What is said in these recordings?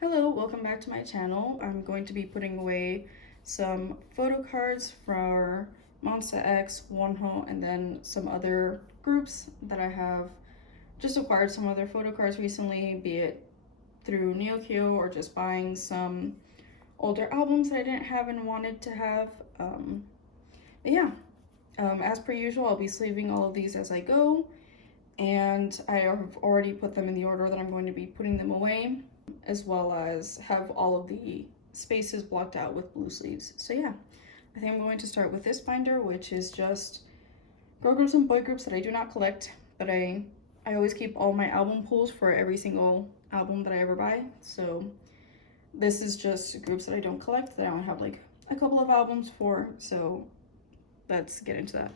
Hello, welcome back to my channel. I'm going to be putting away some photo cards for Monsta X, Wonho, and then some other groups that I have just acquired some other photo cards recently, be it through neokyo or just buying some older albums that I didn't have and wanted to have. But yeah, as per usual, I'll be sleeving all of these as I go, and I have already put them in the order that I'm going to be putting them away, as well as have all of the spaces blocked out with blue sleeves. So yeah, I think I'm going to start with this binder, which is just girl groups and boy groups that I do not collect, but I always keep all my album pulls for every single album that I ever buy. So this is just groups that I don't collect, that I only have like a couple of albums for. So let's get into that.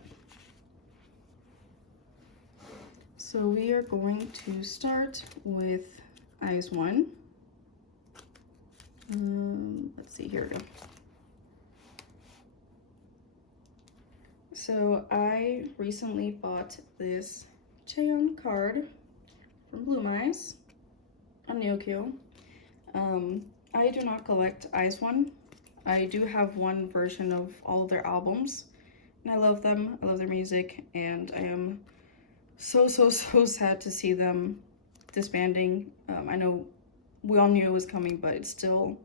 So we are going to start with Eyes 1. Let's see, here we go. So I recently bought this Cheon card from Bloom Eyes on neokyo. I do not collect Eyes 1. I do have one version of all of their albums, and I love them. I love their music, and I am so sad to see them disbanding. I know we all knew it was coming, but it's still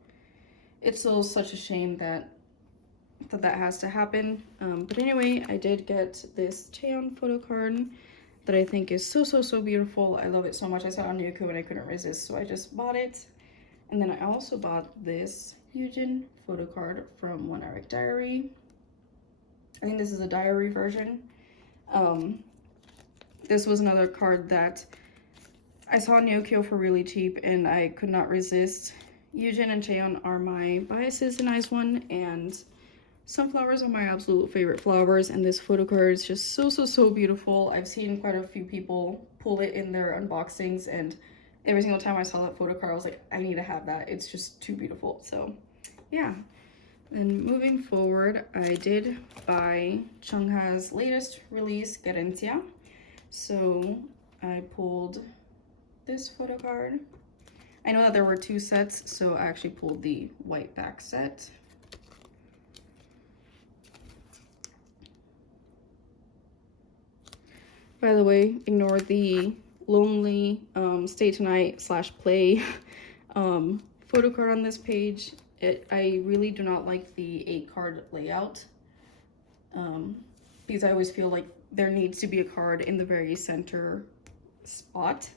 such a shame that has to happen. But anyway, I did get this Cheon photo card that I think is so beautiful. I love it so much. I saw it on Neokyo and I couldn't resist, so I just bought it. And then I also bought this Yujin photo card from One Eric Diary. I think this is a diary version. This was another card that I saw on Neokyo for really cheap and I could not resist. Yujin and Cheon are my biases in Eyes 1, and sunflowers are my absolute favorite flowers, and this photo card is just so beautiful. I've seen quite a few people pull it in their unboxings, and every single time I saw that photo card I was like, I need to have that. It's just too beautiful. So yeah. Then moving forward, I did buy Chungha's latest release, Garantia. So I pulled this photo card. I know that there were two sets, so I actually pulled the white back set. By the way, ignore the lonely stay tonight / play photo card on this page. I really do not like the 8-card layout, because I always feel like there needs to be a card in the very center spot.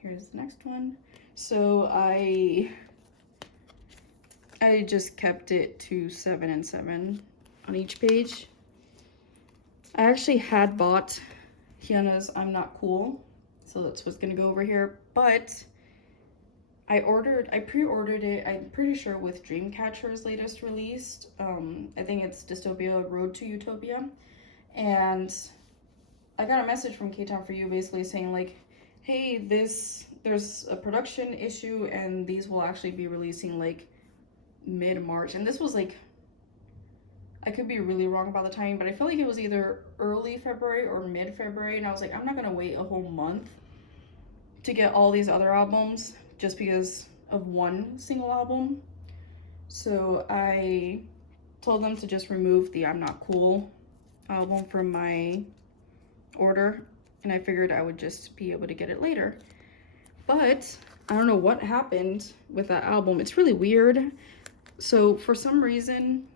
Here's the next one. So I just kept it to 7 and 7 on each page. I actually had bought Hyuna's I'm Not Cool, so that's what's gonna go over here, but I pre-ordered it, I'm pretty sure with Dreamcatcher's latest released. I think it's Dystopia Road to Utopia, and I got a message from K-Town For You basically saying like, hey, there's a production issue and these will actually be releasing like mid-March. And this was like, I could be really wrong about the timing, but I feel like it was either early February or mid-February, and I was like, I'm not gonna wait a whole month to get all these other albums just because of one single album. So I told them to just remove the I'm Not Cool album from my order, and I figured I would just be able to get it later. But I don't know what happened with that album. It's really weird. So for some reason,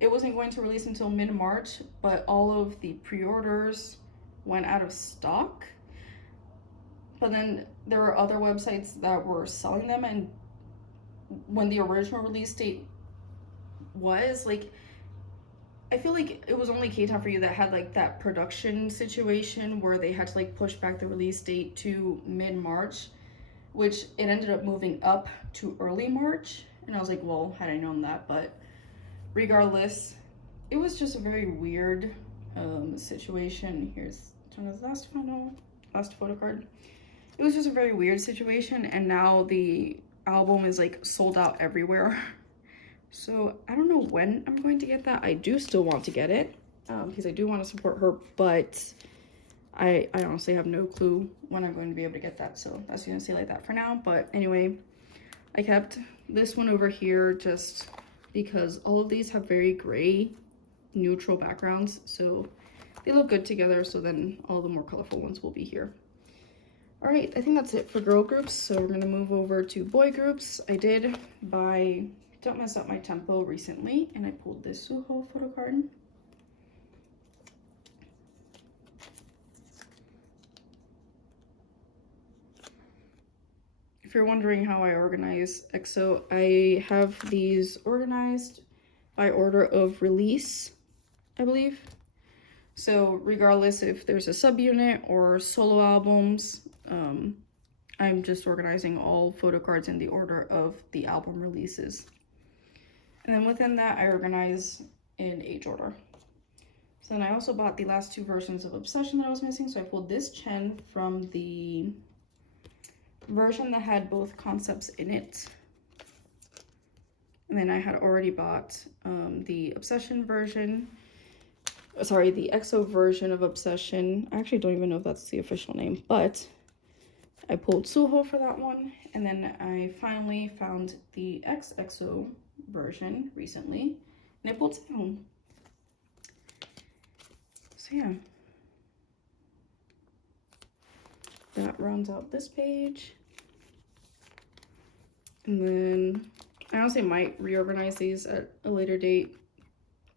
it wasn't going to release until mid-March, but all of the pre-orders went out of stock. But then there were other websites that were selling them, and when the original release date was, like, I feel like it was only K-Town For You that had like that production situation where they had to like push back the release date to mid-March, which it ended up moving up to early March. And I was like, well, had I known that, but regardless, it was just a very weird situation. Here's Chungha's last photo card. It was just a very weird situation, and now the album is like sold out everywhere. So I don't know when I'm going to get that. I do still want to get it because I do want to support her, but I honestly have no clue when I'm going to be able to get that, so that's gonna stay like that for now. But anyway, I kept this one over here just because all of these have very gray neutral backgrounds, so they look good together, so then all the more colorful ones will be here. All right, I think that's it for girl groups, so we're gonna move over to boy groups. I did buy Don't Mess Up My Tempo recently, and I pulled this Suho photo card. If you're wondering how I organize EXO, I have these organized by order of release, I believe. So regardless if there's a subunit or solo albums, I'm just organizing all photo cards in the order of the album releases. And then within that, I organize in age order. So then I also bought the last two versions of Obsession that I was missing. So I pulled this Chen from the version that had both concepts in it. And then I had already bought the Obsession version. Sorry, the EXO version of Obsession. I actually don't even know if that's the official name, but I pulled Suho for that one. And then I finally found the XXO version recently, and I pulled Sam. So yeah, that rounds out this page. And then I honestly might reorganize these at a later date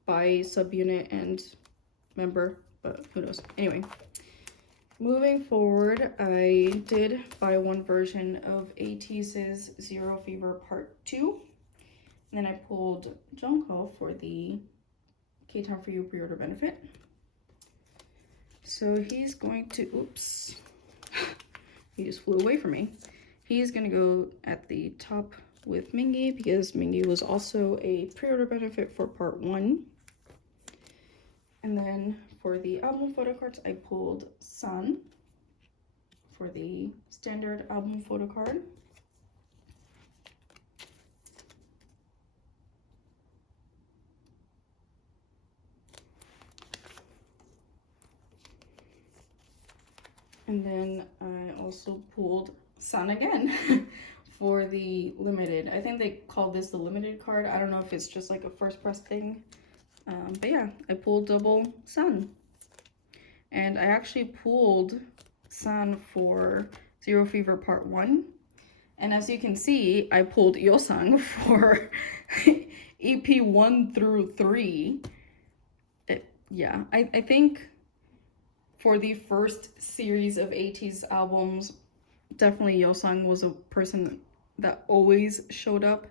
by subunit and member, but who knows. Anyway, moving forward, I did buy one version of Ateez's Zero Fever Part 2. And then I pulled Jungkook for the K-Town For You pre-order benefit. So he's going to, oops, he just flew away from me. He's gonna go at the top with Mingi because Mingi was also a pre-order benefit for Part 1. And then for the album photo cards, I pulled Sun for the standard album photo card. And then I also pulled Sun again for the limited. I think they call this the limited card. I don't know if it's just like a first press thing. But yeah, I pulled double Sun. And I actually pulled Sun for Zero Fever Part 1. And as you can see, I pulled Yeosang for EP 1 through 3. Yeah, I think for the first series of Ateez albums, definitely Yeosang was a person that always showed up.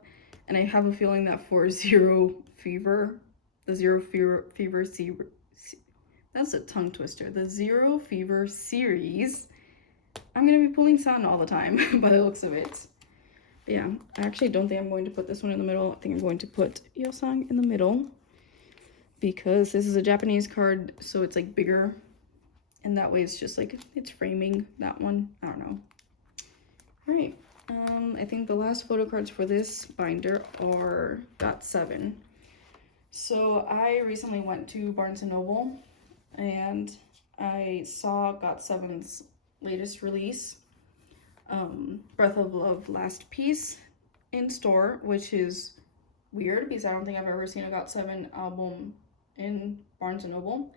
And I have a feeling that for Zero Fever, the Zero Fever that's a tongue twister. The Zero Fever series, I'm gonna be pulling Sun all the time by the looks of it. But yeah, I actually don't think I'm going to put this one in the middle. I think I'm going to put Yeosang in the middle because this is a Japanese card, so it's like bigger. And that way it's just like, it's framing that one. I don't know. All right, I think the last photo cards for this binder are GOT7. So I recently went to Barnes & Noble and I saw GOT7's latest release, Breath of Love Last Piece, in store, which is weird because I don't think I've ever seen a GOT7 album in Barnes & Noble.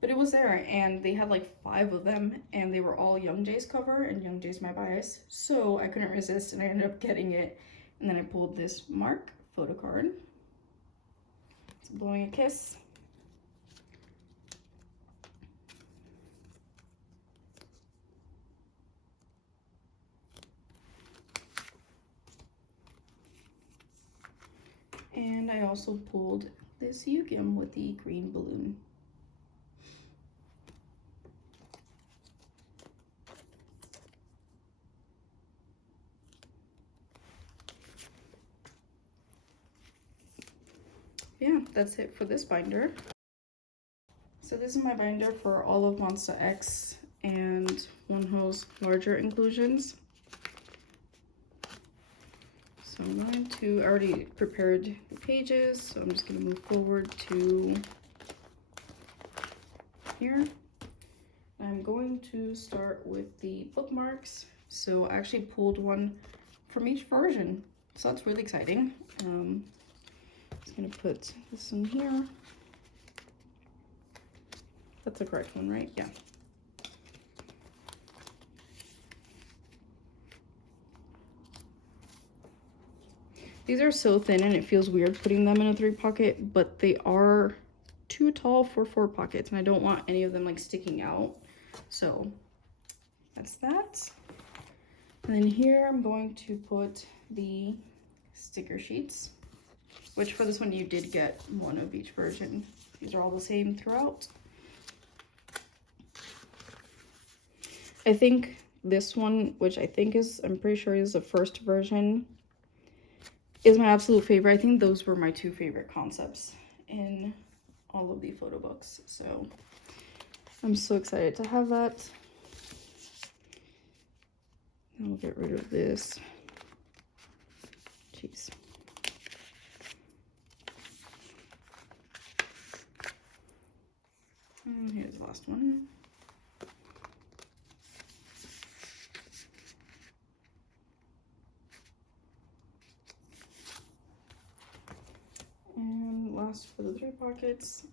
But it was there, and they had like 5 of them, and they were all Youngjae's cover, and Youngjae's my bias. So I couldn't resist, and I ended up getting it. And then I pulled this Mark photo card. It's Blowing a Kiss. And I also pulled this Yukyum with the green balloon. Yeah, that's it for this binder. So this is my binder for all of Monsta X and Wonho's larger inclusions. So I'm going to, I already prepared the pages, so I'm just going to move forward to here. I'm going to start with the bookmarks. So I actually pulled one from each version, so that's really exciting. Just gonna put this in here. That's the correct one, right? Yeah. These are so thin and it feels weird putting them in a 3 pocket, but they are too tall for 4 pockets and I don't want any of them like sticking out. So that's that. And then here I'm going to put the sticker sheets, which for this one you did get one of each version. These are all the same throughout. I think this one, which I think is, I'm pretty sure is the first version, is my absolute favorite. I think those were my 2 favorite concepts in all of the photo books. So I'm so excited to have that. I'll get rid of this. Jeez. And here's the last one. And last for the 3 pockets.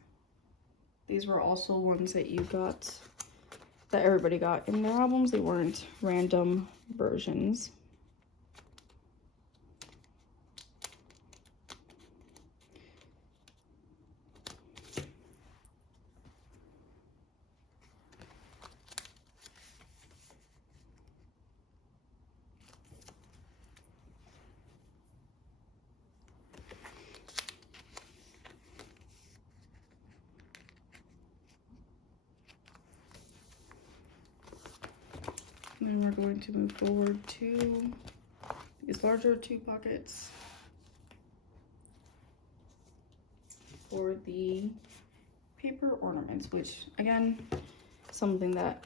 These were also ones that you got, that everybody got in their albums. They weren't random versions. And then we're going to move forward to these larger 2 pockets for the paper ornaments, which again, something that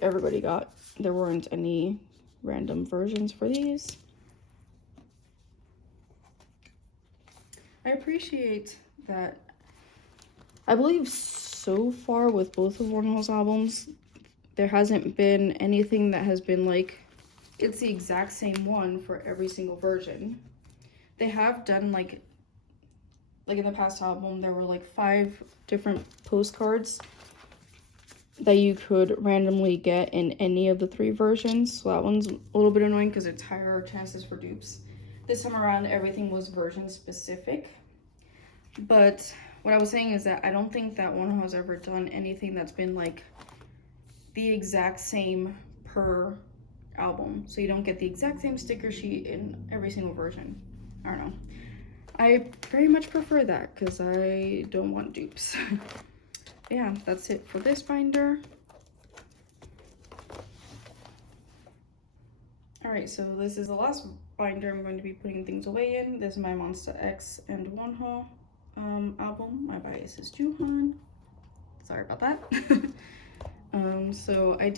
everybody got. There weren't any random versions for these. I appreciate that. I believe so far with both of Wonho's albums, there hasn't been anything that has been like, it's the exact same one for every single version. They have done like in the past album, there were like 5 different postcards that you could randomly get in any of the 3 versions. So that one's a little bit annoying because it's higher chances for dupes. This time around, everything was version specific. But what I was saying is that I don't think that Wonho has ever done anything that's been like the exact same per album. So you don't get the exact same sticker sheet in every single version. I don't know. I very much prefer that because I don't want dupes. Yeah, that's it for this binder. Alright, so this is the last binder I'm going to be putting things away in. This is my Monsta X and Wonho album. My bias is Juhan. Sorry about that. So I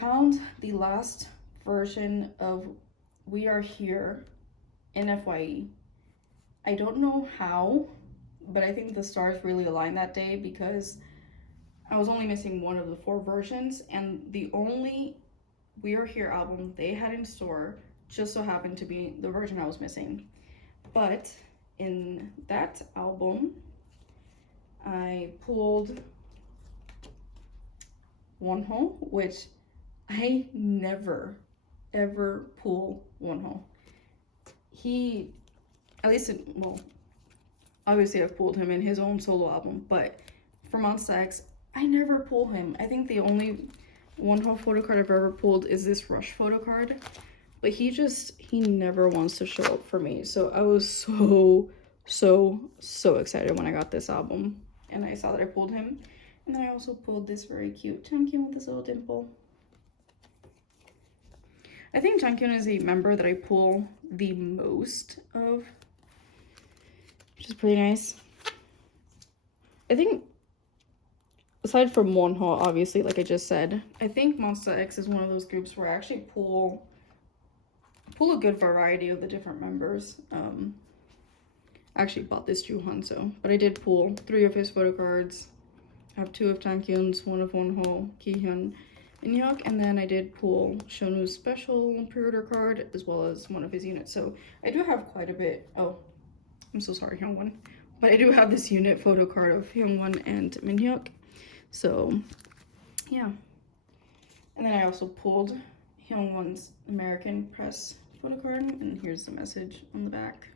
found the last version of We Are Here in FYE. I don't know how, but I think the stars really aligned that day because I was only missing one of the 4 versions, and the only We Are Here album they had in store just so happened to be the version I was missing. But in that album, I pulled Wonho, which I never ever pull Wonho. He, at least, well, obviously I've pulled him in his own solo album, but for Monsta X, I never pull him. I think the only Wonho photo card I've ever pulled is this Rush photo card, but he never wants to show up for me. So I was so excited when I got this album and I saw that I pulled him. And then I also pulled this very cute Changkyun with this little dimple. I think Changkyun is a member that I pull the most of, which is pretty nice. I think, aside from Wonho, obviously, like I just said, I think Monsta X is one of those groups where I actually pull a good variety of the different members. I actually bought this through Hanso, but I did pull 3 of his photo cards. I have 2 of Tankyun's, 1 of Wonho, Kihyun, and Hyuk, and then I did pull Shonu's special pre-order card as well as 1 of his units. So I do have quite a bit. Oh, I'm so sorry, Hyungwon. But I do have this unit photo card of Hyungwon and Minhyuk. So yeah. And then I also pulled Hyungwon's American Press photo card, and here's the message on the back.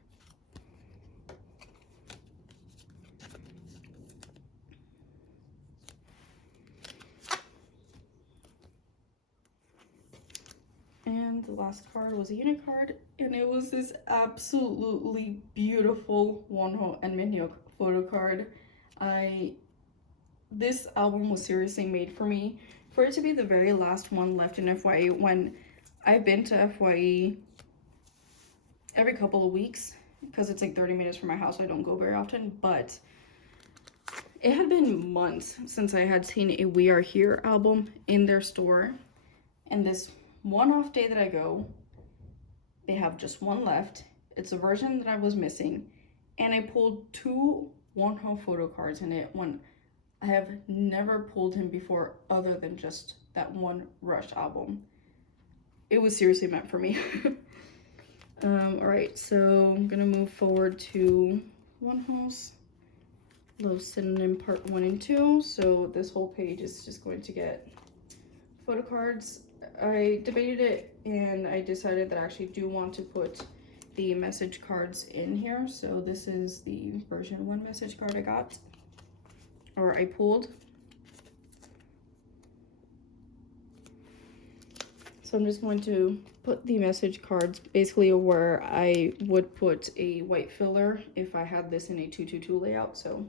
And the last card was a unit card, and it was this absolutely beautiful Wonho and Minhyuk photo card. This album was seriously made for me. For it to be the very last one left in FYE, when I've been to FYE every couple of weeks, because it's like 30 minutes from my house, so I don't go very often, but it had been months since I had seen a We Are Here album in their store, and this one-off day that I go, they have just one left. It's a version that I was missing, and I pulled 2 Wonho photo cards in it when I have never pulled him before other than just that one Rush album. It was seriously meant for me. Alright, so I'm gonna move forward to Wonho's Love Synonym Part 1 and 2. So this whole page is just going to get photo cards. I debated it and I decided that I actually do want to put the message cards in here. So this is the version 1 message card I got, or I pulled. So I'm just going to put the message cards basically where I would put a white filler if I had this in a 222 layout. So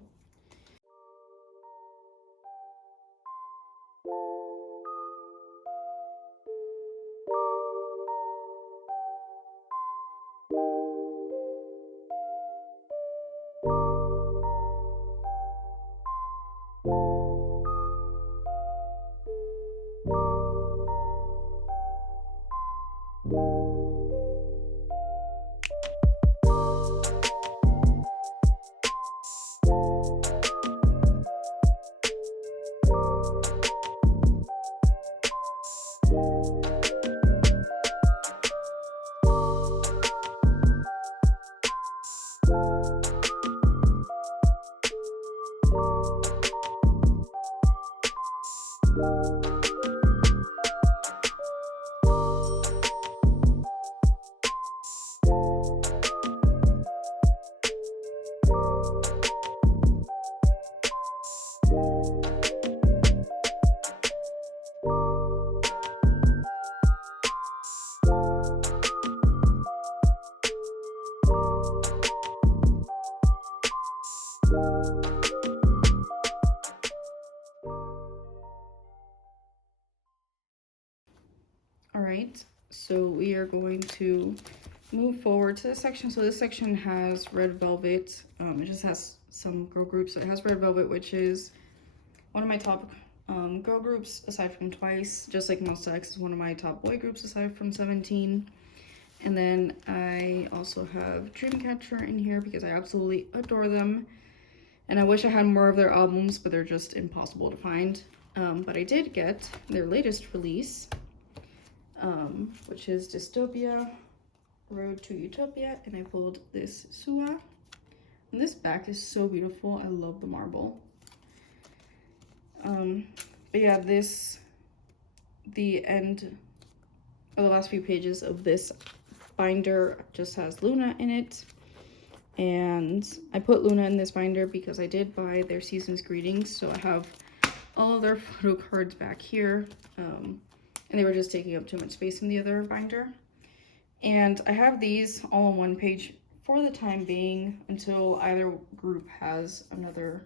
alright, so we are going to move forward to this section. So this section has Red Velvet. It just has some girl groups. So it has Red Velvet, which is one of my top girl groups aside from Twice, just like Monsta X is one of my top boy groups aside from 17. And then I also have Dreamcatcher in here because I absolutely adore them. And I wish I had more of their albums, but they're just impossible to find. But I did get their latest release, which is Dystopia, Road to Utopia, and I pulled this Sua. And this back is so beautiful. I love the marble. But yeah, the end of the last few pages of this binder just has Luna in it. And I put Luna in this binder because I did buy their Season's Greetings, so I have all of their photo cards back here. And they were just taking up too much space in the other binder. And I have these all on one page for the time being until either group has another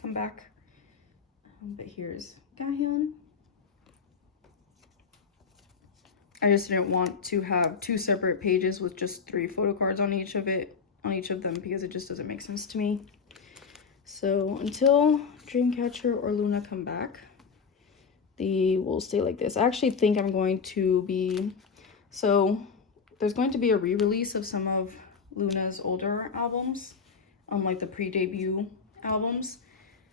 comeback. But here's Gahyun. I just didn't want to have 2 separate pages with just 3 photo cards on each of them because it just doesn't make sense to me. So until Dreamcatcher or Luna come back, they will stay like this. I actually think I'm going to be, so there's going to be a re-release of some of Luna's older albums, like the pre-debut albums.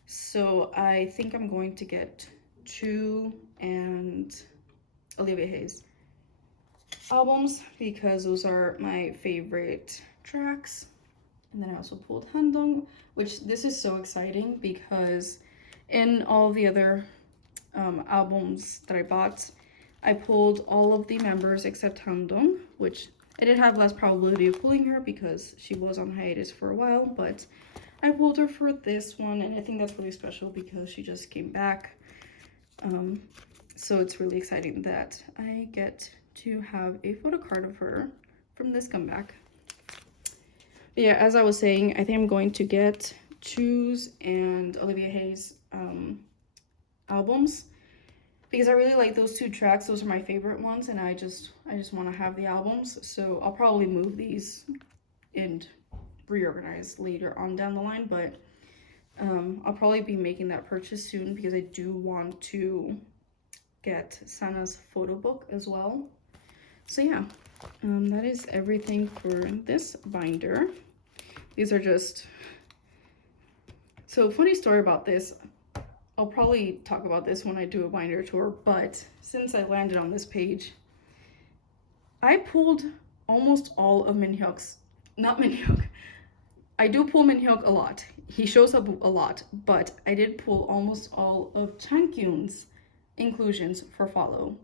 So I think I'm going to get Chu and Olivia Hayes albums because those are my favorite tracks. And then I also pulled Handong, which this is so exciting because in all the other albums that I bought, I pulled all of the members except Handong, which I did have less probability of pulling her because she was on hiatus for a while, but I pulled her for this one, and I think that's really special because she just came back. So it's really exciting that I get to have a photo card of her from this comeback. But yeah, as I was saying, I think I'm going to get Choose and Olivia Hayes albums because I really like those two tracks. Those are my favorite ones, and I just want to have the albums. So I'll probably move these and reorganize later on down the line, but I'll probably be making that purchase soon because I do want to get Sana's photo book as well. So yeah, that is everything for this binder. These are just, so funny story about this. I'll probably talk about this when I do a binder tour, but since I landed on this page, I pulled almost all of Minhyuk's, not Minhyuk, I do pull Minhyuk a lot. He shows up a lot, but I did pull almost all of Chankyun's inclusions for Follow.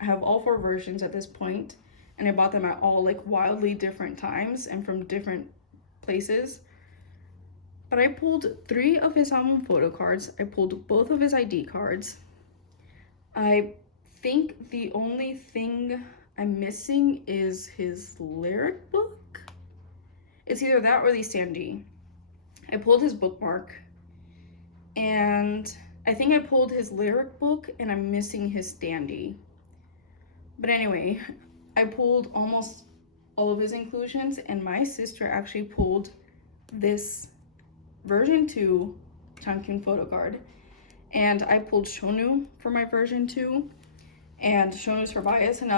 I have all 4 versions at this point, and I bought them at all like wildly different times and from different places. But I pulled 3 of his album photo cards. I pulled both of his ID cards. I think the only thing I'm missing is his lyric book. It's either that or the standee. I pulled his bookmark, and I think I pulled his lyric book, and I'm missing his standee. But anyway, I pulled almost all of his inclusions, and my sister actually pulled this version 2 Chankyun photo card, and I pulled Shonu for my version 2, and Shonu's for bias, and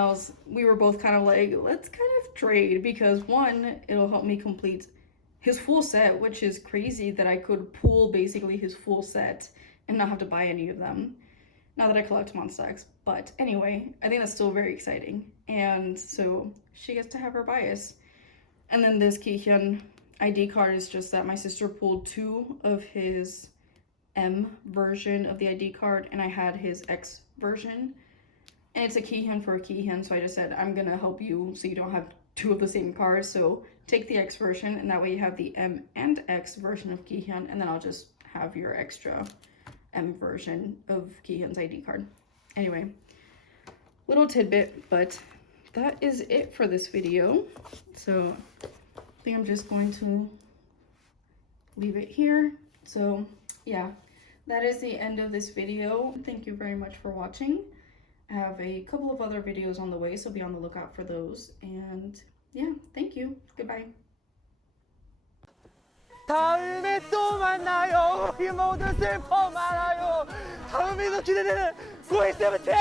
we were both kind of like, let's kind of trade, because one, it'll help me complete his full set, which is crazy that I could pull basically his full set and not have to buy any of them. Not that I collect Monsta X, but anyway, I think that's still very exciting. And so she gets to have her bias. And then this Kihyun ID card is just that my sister pulled 2 of his M version of the ID card, and I had his X version. And it's a Kihyun for a Kihyun, so I just said, I'm gonna help you so you don't have 2 of the same cards. So take the X version, and that way you have the M and X version of Kihyun, and then I'll just have your extra M version of Kihyun's ID card. Anyway, little tidbit, but that is it for this video. So I think I'm just going to leave it here. So yeah, that is the end of this video. Thank you very much for watching. I have a couple of other videos on the way, so be on the lookout for those. And yeah, thank you. Goodbye. 다음에 또 만나요. 우리 모두 슬퍼 말아요. 다음에도 기대되는 보이스 세븐틴.